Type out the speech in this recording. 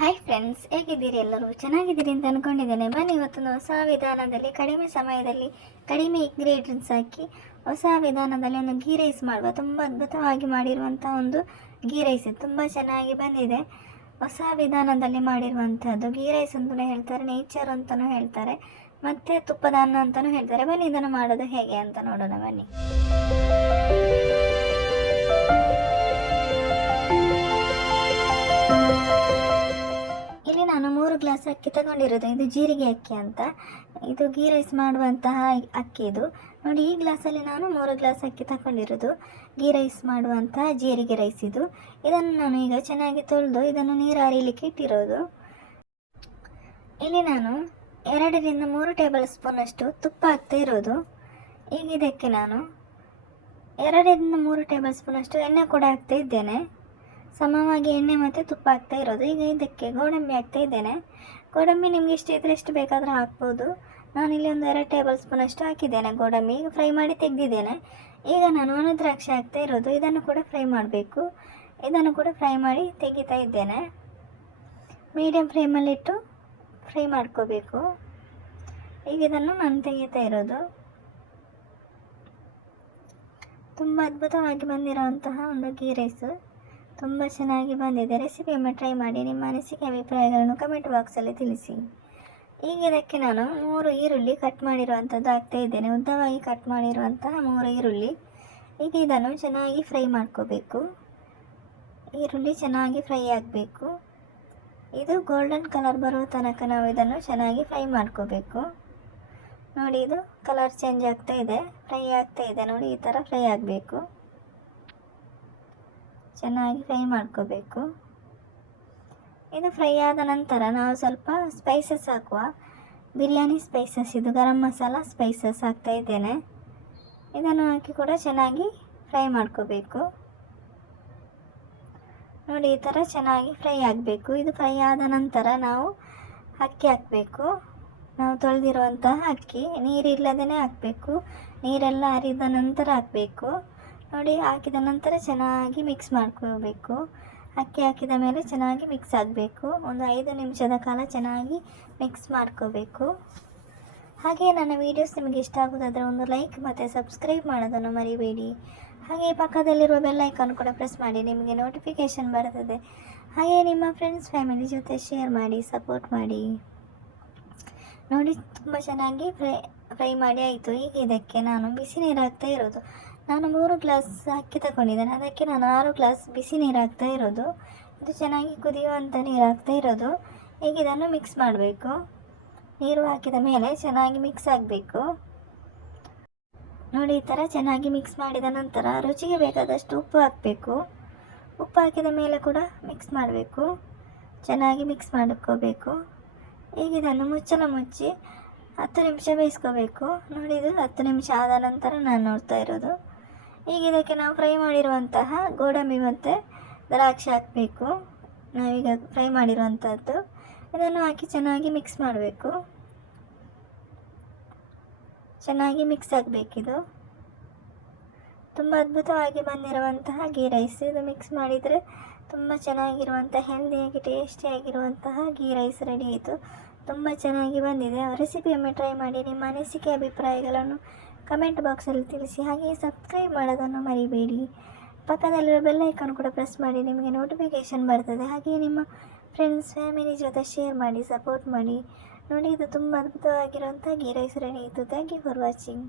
Hi friends ಹೇಗಿದ್ದೀರಿ ಎಲ್ಲರೂ? ಚೆನ್ನಾಗಿದ್ದೀರಿ ಅಂತ ಅಂದ್ಕೊಂಡಿದ್ದೇನೆ ಬನ್ನಿ ಇವತ್ತೊಂದು ಹೊಸ ವಿಧಾನದಲ್ಲಿ, ಕಡಿಮೆ ಸಮಯದಲ್ಲಿ ಕಡಿಮೆ ಇಂಗ್ರೀಡಿಯೆಂಟ್ಸ್ ಹಾಕಿ ಹೊಸ ವಿಧಾನದಲ್ಲಿ ಒಂದು ಗೀ ರೈಸ್ ಮಾಡುವ. ತುಂಬ ಅದ್ಭುತವಾಗಿ ಮಾಡಿರುವಂಥ ಒಂದು ಗೀ ರೈಸ್ ತುಂಬ ಚೆನ್ನಾಗಿ ಬಂದಿದೆ. ಹೊಸ ವಿಧಾನದಲ್ಲಿ ಮಾಡಿರುವಂಥದ್ದು ಗೀ ರೈಸ್ ಅಂತಲೂ ಹೇಳ್ತಾರೆ ನೇಚರ್ ಅಂತಲೂ ಹೇಳ್ತಾರೆ, ಮತ್ತು ತುಪ್ಪದ ಅನ್ನ ಅಂತಲೂ ಹೇಳ್ತಾರೆ. ಬನ್ನಿ, ಇದನ್ನು ಮಾಡೋದು ಹೇಗೆ ಅಂತ ನೋಡೋಣ. ಬನ್ನಿ. ನಾನು ಮೂರು ಗ್ಲಾಸ್ ಅಕ್ಕಿ ತಗೊಂಡಿರೋದು. ಇದು ಜೀರಿಗೆ ಅಕ್ಕಿ ಅಂತ. ಇದು ಗೀ ರೈಸ್ ಮಾಡುವಂತಹ ಅಕ್ಕಿ ಇದು. ನೋಡಿ, ಈ ಗ್ಲಾಸಲ್ಲಿ ನಾನು ಮೂರು ಗ್ಲಾಸ್ ಅಕ್ಕಿ ತಗೊಂಡಿರೋದು. ಗೀ ರೈಸ್ ಮಾಡುವಂತಹ ಜೀರಿಗೆ ರೈಸ್ ಇದು. ಇದನ್ನು ನಾನು ಈಗ ಚೆನ್ನಾಗಿ ತೊಳೆದು ಇದನ್ನು ನೀರು ಹರಿಲಿಕ್ಕೆ ಇಟ್ಟಿರೋದು. ಇಲ್ಲಿ ನಾನು ಎರಡರಿಂದ ಮೂರು ಟೇಬಲ್ ಸ್ಪೂನಷ್ಟು ತುಪ್ಪ ಹಾಕ್ತಾ ಇರೋದು. ಈಗ ಇದಕ್ಕೆ ನಾನು ಎರಡರಿಂದ ಮೂರು ಟೇಬಲ್ ಸ್ಪೂನಷ್ಟು ಎಣ್ಣೆ ಕೂಡ ಹಾಕ್ತಾ ಇದ್ದೇನೆ. ಸಮವಾಗಿ ಎಣ್ಣೆ ಮತ್ತು ತುಪ್ಪ ಹಾಕ್ತಾ ಇರೋದು. ಈಗ ಇದಕ್ಕೆ ಗೋಡಂಬಿ ಹಾಕ್ತಾ ಇದ್ದೇನೆ. ಗೋಡಂಬಿ ನಿಮಗೆ ಇಷ್ಟ ಇದ್ರೆ ಎಷ್ಟು ಬೇಕಾದರೂ ಹಾಕ್ಬೋದು. ನಾನಿಲ್ಲಿ ಒಂದು ಎರಡು ಟೇಬಲ್ ಸ್ಪೂನ್ ಅಷ್ಟು ಹಾಕಿದ್ದೇನೆ ಗೋಡಂಬಿ. ಈಗ ಫ್ರೈ ಮಾಡಿ ತೆಗೆದಿದ್ದೇನೆ. ಈಗ ನಾನು ಒಣ ದ್ರಾಕ್ಷಿ ಹಾಕ್ತಾ ಇರೋದು. ಇದನ್ನು ಕೂಡ ಫ್ರೈ ಮಾಡಬೇಕು. ಇದನ್ನು ಕೂಡ ಫ್ರೈ ಮಾಡಿ ತೆಗಿತಾ ಇದ್ದೇನೆ. ಮೀಡಿಯಮ್ ಫ್ಲೇಮಲ್ಲಿಟ್ಟು ಫ್ರೈ ಮಾಡ್ಕೋಬೇಕು. ಈಗ ಇದನ್ನು ನಾನು ತೆಗಿತಾ ಇರೋದು. ತುಂಬ ಅದ್ಭುತವಾಗಿ ಬಂದಿರುವಂತಹ ಒಂದು ಗೀ ರೈಸು. ತುಂಬ ಚೆನ್ನಾಗಿ ಬಂದಿದೆ. ರೆಸಿಪಿಯನ್ನು ಟ್ರೈ ಮಾಡಿ. ನಿಮ್ಮ ಅನಿಸಿಕೆ, ಅಭಿಪ್ರಾಯಗಳನ್ನು ಕಮೆಂಟ್ ಬಾಕ್ಸಲ್ಲಿ ತಿಳಿಸಿ. ಈಗ ಇದಕ್ಕೆ ನಾನು ಮೂರು ಈರುಳ್ಳಿ ಕಟ್ ಮಾಡಿರುವಂಥದ್ದು ಹಾಕ್ತಾ ಇದ್ದೇನೆ. ಉದ್ದವಾಗಿ ಕಟ್ ಮಾಡಿರುವಂತಹ ಮೂರು ಈರುಳ್ಳಿ. ಈಗ ಇದನ್ನು ಚೆನ್ನಾಗಿ ಫ್ರೈ ಮಾಡ್ಕೋಬೇಕು. ಈರುಳ್ಳಿ ಚೆನ್ನಾಗಿ ಫ್ರೈ ಆಗಬೇಕು. ಇದು ಗೋಲ್ಡನ್ ಕಲರ್ ಬರೋ ತನಕ ನಾವು ಇದನ್ನು ಚೆನ್ನಾಗಿ ಫ್ರೈ ಮಾಡ್ಕೋಬೇಕು. ನೋಡಿ, ಇದು ಕಲರ್ ಚೇಂಜ್ ಆಗ್ತಾ ಇದೆ. ಫ್ರೈ ಆಗ್ತಾ ಇದೆ. ನೋಡಿ, ಈ ಥರ ಫ್ರೈ ಆಗಬೇಕು. ಚೆನ್ನಾಗಿ ಫ್ರೈ ಮಾಡ್ಕೋಬೇಕು. ಇದು ಫ್ರೈ ಆದ ನಂತರ ನಾವು ಸ್ವಲ್ಪ ಸ್ಪೈಸಸ್ ಹಾಕುವ ಬಿರಿಯಾನಿ ಸ್ಪೈಸಸ್, ಇದು ಗರಂ ಮಸಾಲ ಸ್ಪೈಸಸ್ ಹಾಕ್ತಾ ಇದ್ದೇನೆ. ಇದನ್ನು ಹಾಕಿ ಕೂಡ ಚೆನ್ನಾಗಿ ಫ್ರೈ ಮಾಡ್ಕೋಬೇಕು. ನೋಡಿ, ಈ ಥರ ಚೆನ್ನಾಗಿ ಫ್ರೈ ಆಗಬೇಕು. ಇದು ಫ್ರೈ ಆದ ನಂತರ ನಾವು ಅಕ್ಕಿ ಹಾಕಬೇಕು. ನಾವು ತೊಳೆದಿರುವಂತಹ ಅಕ್ಕಿ ನೀರಿಲ್ಲದೇ ಹಾಕಬೇಕು. ನೀರೆಲ್ಲ ಹರಿದ ನಂತರ ಹಾಕಬೇಕು. ನೋಡಿ, ಹಾಕಿದ ನಂತರ ಚೆನ್ನಾಗಿ ಮಿಕ್ಸ್ ಮಾಡ್ಕೋಬೇಕು. ಅಕ್ಕಿ ಹಾಕಿದ ಮೇಲೆ ಚೆನ್ನಾಗಿ ಮಿಕ್ಸ್ ಆಗಬೇಕು. ಒಂದು ಐದು ನಿಮಿಷದ ಕಾಲ ಚೆನ್ನಾಗಿ ಮಿಕ್ಸ್ ಮಾಡ್ಕೋಬೇಕು. ಹಾಗೆ ನನ್ನ ವೀಡಿಯೋಸ್ ನಿಮಗೆ ಇಷ್ಟ ಆಗೋದಾದರೆ ಒಂದು ಲೈಕ್ ಮತ್ತು ಸಬ್ಸ್ಕ್ರೈಬ್ ಮಾಡೋದನ್ನು ಮರಿಬೇಡಿ. ಹಾಗೆ ಪಕ್ಕದಲ್ಲಿರುವ ಬೆಲ್ ಐಕಾನ್ ಕೂಡ ಪ್ರೆಸ್ ಮಾಡಿ, ನಿಮಗೆ ನೋಟಿಫಿಕೇಷನ್ ಬರ್ತದೆ. ಹಾಗೆ ನಿಮ್ಮ ಫ್ರೆಂಡ್ಸ್ ಫ್ಯಾಮಿಲಿ ಜೊತೆ ಶೇರ್ ಮಾಡಿ ಸಪೋರ್ಟ್ ಮಾಡಿ. ನೋಡಿ, ತುಂಬ ಚೆನ್ನಾಗಿ ಫ್ರೈ ಫ್ರೈ ಮಾಡಿ ಆಯಿತು. ಈಗ ಇದಕ್ಕೆ ನಾನು ಬಿಸಿ ನೀರು ಹಾಕ್ತಾ ಇರೋದು. ನಾನು ಮೂರು ಗ್ಲಾಸ್ ಅಕ್ಕಿ ತಗೊಂಡಿದ್ದೇನೆ. ಅದಕ್ಕೆ ನಾನು ಆರು ಗ್ಲಾಸ್ ಬಿಸಿ ನೀರು ಹಾಕ್ತಾ ಇರೋದು. ಇದು ಚೆನ್ನಾಗಿ ಕುದಿಯುವಂಥ ನೀರು ಹಾಕ್ತಾ ಇರೋದು. ಈಗ ಇದನ್ನು ಮಿಕ್ಸ್ ಮಾಡಬೇಕು. ನೀರು ಹಾಕಿದ ಮೇಲೆ ಚೆನ್ನಾಗಿ ಮಿಕ್ಸ್ ಆಗಬೇಕು. ನೋಡಿ, ಈ ಥರ ಚೆನ್ನಾಗಿ ಮಿಕ್ಸ್ ಮಾಡಿದ ನಂತರ ರುಚಿಗೆ ಬೇಕಾದಷ್ಟು ಉಪ್ಪು ಹಾಕಬೇಕು. ಉಪ್ಪು ಹಾಕಿದ ಮೇಲೆ ಕೂಡ ಮಿಕ್ಸ್ ಮಾಡಬೇಕು. ಚೆನ್ನಾಗಿ ಮಿಕ್ಸ್ ಮಾಡ್ಕೋಬೇಕು. ಈಗ ಇದನ್ನು ಮುಚ್ಚಲ ಮುಚ್ಚಿ ಹತ್ತು ನಿಮಿಷ ಬೇಯಿಸ್ಕೋಬೇಕು. ನೋಡಿ, ಇದು ಹತ್ತು ನಿಮಿಷ ಆದ ನಂತರ ನಾನು ನೋಡ್ತಾ ಇರೋದು. ಈಗ ಇದಕ್ಕೆ ನಾವು ಫ್ರೈ ಮಾಡಿರುವಂತಹ ಗೋಡಂಬಿ ಮತ್ತು ದ್ರಾಕ್ಷಿ ಹಾಕಬೇಕು. ನಾವೀಗ ಫ್ರೈ ಮಾಡಿರುವಂಥದ್ದು ಇದನ್ನು ಹಾಕಿ ಚೆನ್ನಾಗಿ ಮಿಕ್ಸ್ ಮಾಡಬೇಕು. ಚೆನ್ನಾಗಿ ಮಿಕ್ಸ್ ಆಗಬೇಕಿದು ತುಂಬ ಅದ್ಭುತವಾಗಿ ಬಂದಿರುವಂತಹ ಗೀ ರೈಸ್ ಇದು ಮಿಕ್ಸ್ ಮಾಡಿದರೆ ತುಂಬ ಚೆನ್ನಾಗಿರುವಂಥ ಹೆಲ್ದಿಯಾಗಿ ಟೇಸ್ಟಿಯಾಗಿರುವಂತಹ ಗೀ ರೈಸ್ ರೆಡಿ ಆಯಿತು. ತುಂಬ ಚೆನ್ನಾಗಿ ಬಂದಿದೆ. ರೆಸಿಪಿಯೊಮ್ಮೆ ಟ್ರೈ ಮಾಡಿ, ನಿಮ್ಮ ಅನಿಸಿಕೆ, ಅಭಿಪ್ರಾಯಗಳನ್ನು ಕಮೆಂಟ್ ಬಾಕ್ಸಲ್ಲಿ ತಿಳಿಸಿ ಹಾಗೆ ಸಬ್ಸ್ಕ್ರೈಬ್ ಮಾಡೋದನ್ನು ಮರಿಬೇಡಿ. ಪಕ್ಕದಲ್ಲಿರೋ ಬೆಲ್ ಐಕಾನ್ ಕೂಡ ಪ್ರೆಸ್ ಮಾಡಿ, ನಿಮಗೆ ನೋಟಿಫಿಕೇಷನ್ ಬರ್ತದೆ. ಹಾಗೆಯೇ ನಿಮ್ಮ ಫ್ರೆಂಡ್ಸ್, ಫ್ಯಾಮಿಲಿ ಜೊತೆ ಶೇರ್ ಮಾಡಿ, ಸಪೋರ್ಟ್ ಮಾಡಿ. ನೋಡಿ, ಇದು ತುಂಬ ಅದ್ಭುತವಾಗಿರುವಂಥ ಗೀ ರೈಸ್ ರೆಡಿ ಇತ್ತು. Thank you for watching